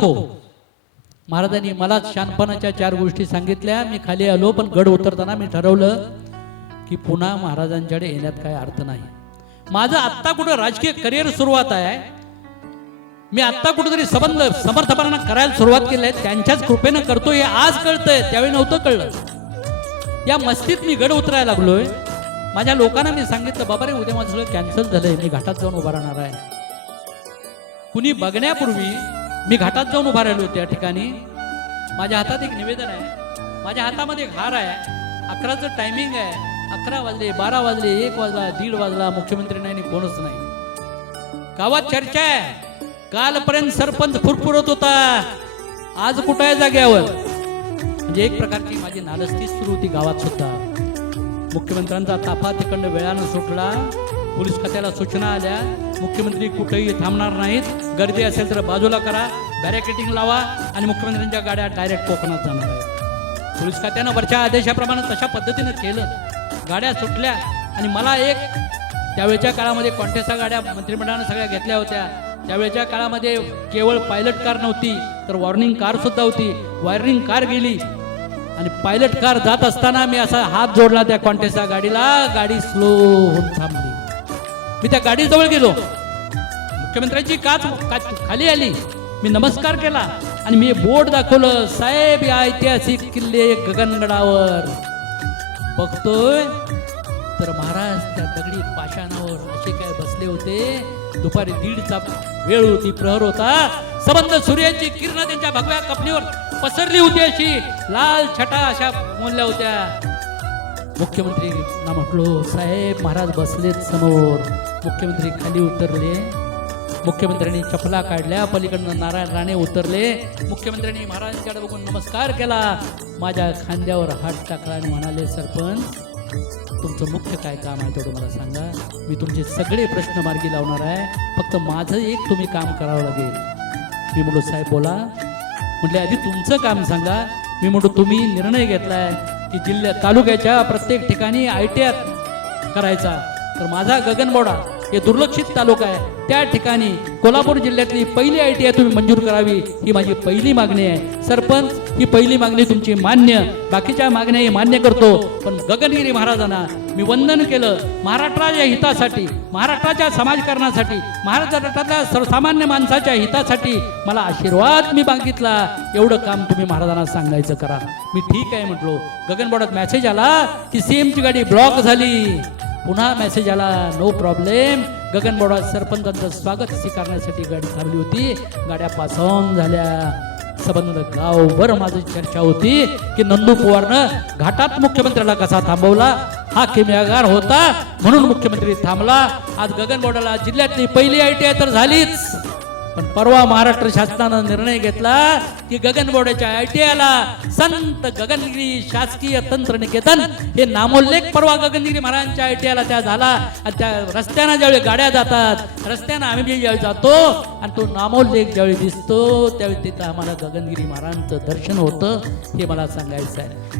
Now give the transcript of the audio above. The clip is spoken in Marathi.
नको. महाराजांनी मला शानपणाच्या 4 गोष्टी सांगितल्या. मी खाली आलो, पण गड उतरताना मी ठरवलं की पुन्हा महाराजांच्याकडे येण्यात काय अर्थ नाही. माझं आत्ता कुठं राजकीय करिअर सुरुवात आहे, मी आत्ता कुठेतरी संबंध समर्थपणा करायला सुरुवात केली आहे, त्यांच्याच कृपेनं करतोय हे आज कळतंय, त्यावेळी नव्हतं कळलं. या मस्तीत मी गड उतरायला लागलोय. माझ्या लोकांना मी सांगितलं, बाबा रे उद्या माझं सगळं कॅन्सल झालंय, मी घाटात जाऊन उभा राहणार आहे. कुणी बघण्यापूर्वी मी घाटात जाऊन उभा राहिलो त्या ठिकाणी. माझ्या हातात एक निवेदन आहे, माझ्या हातामध्ये एक हार आहे. 11चं टायमिंग आहे, 11 वाजले, 12 वाजले, 1 वाजला, 1:30 वाजला, मुख्यमंत्री नाही, कोणच नाही. गावात चर्चा आहे, कालपर्यंत सरपंच फुरफुरत होता, आज कुठं आहे जाग्यावर. म्हणजे एक प्रकारची माझी नालस्ती सुरू होती गावात सुद्धा. मुख्यमंत्र्यांचा ताफा तिकडनं वेळानं सुटला, पोलीस खात्याला सूचना आल्या, मुख्यमंत्री कुठेही थांबणार नाहीत, गर्दी असेल तर बाजूला करा, बॅरिकेडिंग लावा आणि मुख्यमंत्र्यांच्या गाड्या डायरेक्ट कोकणात जाणार आहेत. पोलीस खात्यानं वरच्या आदेशाप्रमाणे तशा पद्धतीनं केलं. गाड्या सुटल्या आणि मला एक त्यावेळच्या काळामध्ये कॉन्टेसा गाड्या मंत्रिमंडळानं सगळ्या घेतल्या होत्या. त्यावेळच्या काळामध्ये केवळ पायलट कार नव्हती, तर वॉर्निंग कार सुद्धा होती. वॉर्निंग कार गेली आणि पायलट कार जात असताना मी असा हात जोडला त्या कॉन्टेसा गाडीला, गाडी स्लो होऊन थांबली. मी त्या गाडीजवळ गेलो, मुख्यमंत्र्यांची काच खाली आली, मी नमस्कार केला आणि मी बोर्ड दाखवलं, साहेब या ऐतिहासिक किल्ले गगनगडावर. बघतोय तर महाराज त्या दगडी पाषाणावर असे काय बसले होते. दुपारी 1:30चा वेळ होती, प्रहर होता. सबंध सूर्याची किरण त्यांच्या भगव्या कपनीवर पसरली होती, अशी लाल छटा अशा मोडल्या होत्या. मुख्यमंत्रींना म्हटलो, साहेब महाराज बसलेत समोर. मुख्यमंत्री खाली उतरले, मुख्यमंत्र्यांनी चपला काढल्या, पलीकडनं नारायण राणे उतरले. मुख्यमंत्र्यांनी महाराजांकडे बघून नमस्कार केला, माझ्या खांद्यावर हात टाकला आणि म्हणाले, सरपंच तुमचं मुख्य काय काम आहे तेवढं मला सांगा, मी तुमचे सगळे प्रश्न मार्गी लावणार आहे, फक्त माझं एक तुम्ही काम करावं लागेल. मी म्हणलो, साहेब बोला. म्हटले, आधी तुमचं काम सांगा. मी म्हणतो, तुम्ही निर्णय घेतलाय की जिल्ह्यात तालुक्याच्या प्रत्येक ठिकाणी ITI करायचा, तर माझा गगनबावडा हे दुर्लक्षित तालुका आहे, त्या ठिकाणी कोल्हापूर जिल्ह्यातली पहिली ITI तुम्ही मंजूर करावी, ही माझी पहिली मागणी आहे. सरपंच, ही पहिली मागणी तुमची मान्य, बाकीच्या मागण्याही मान्य करतो, पण गगनगिरी महाराजांना मी वंदन केलं. महाराष्ट्राच्या हितासाठी, महाराष्ट्राच्या समाजकारणासाठी, महाराष्ट्रातल्या सर्वसामान्य माणसाच्या हितासाठी मला आशीर्वाद मी मागितला, एवढं काम तुम्ही महाराजांना सांगायचं करा. मी ठीक आहे म्हटलो. गगनबावड्यात मेसेज आला की CMची गाडी ब्लॉक झाली. पुन्हा मेसेज आला, नो प्रॉब्लेम. गगनबावडा सरपंचांचं स्वागत स्वीकारण्यासाठी गाडी थांबली होती, गाड्या पास ऑन झाल्या. संबंध गावभर माझी चर्चा होती की नंदू पवारनं घाटात मुख्यमंत्र्याला कसा थांबवला, हा किमयागार होता म्हणून मुख्यमंत्री थांबला. आज गगनबावड्याला जिल्ह्यातली पहिली ITI तर झालीच, पण परवा महाराष्ट्र शासनानं निर्णय घेतला की गगनबावड्याच्या ITIला संत गगनगिरी शासकीय तंत्रनिकेतन हे नामोल्लेख परवा गगनगिरी महाराजांच्या ITIला त्या झाला. आणि त्या रस्त्यानं ज्यावेळी गाड्या जातात, रस्त्यानं आम्ही ज्यावेळी जातो आणि तो नामोल्लेख ज्यावेळी दिसतो, त्यावेळी तिथं आम्हाला गगनगिरी महाराजांचं दर्शन होतं, हे मला सांगायचं आहे.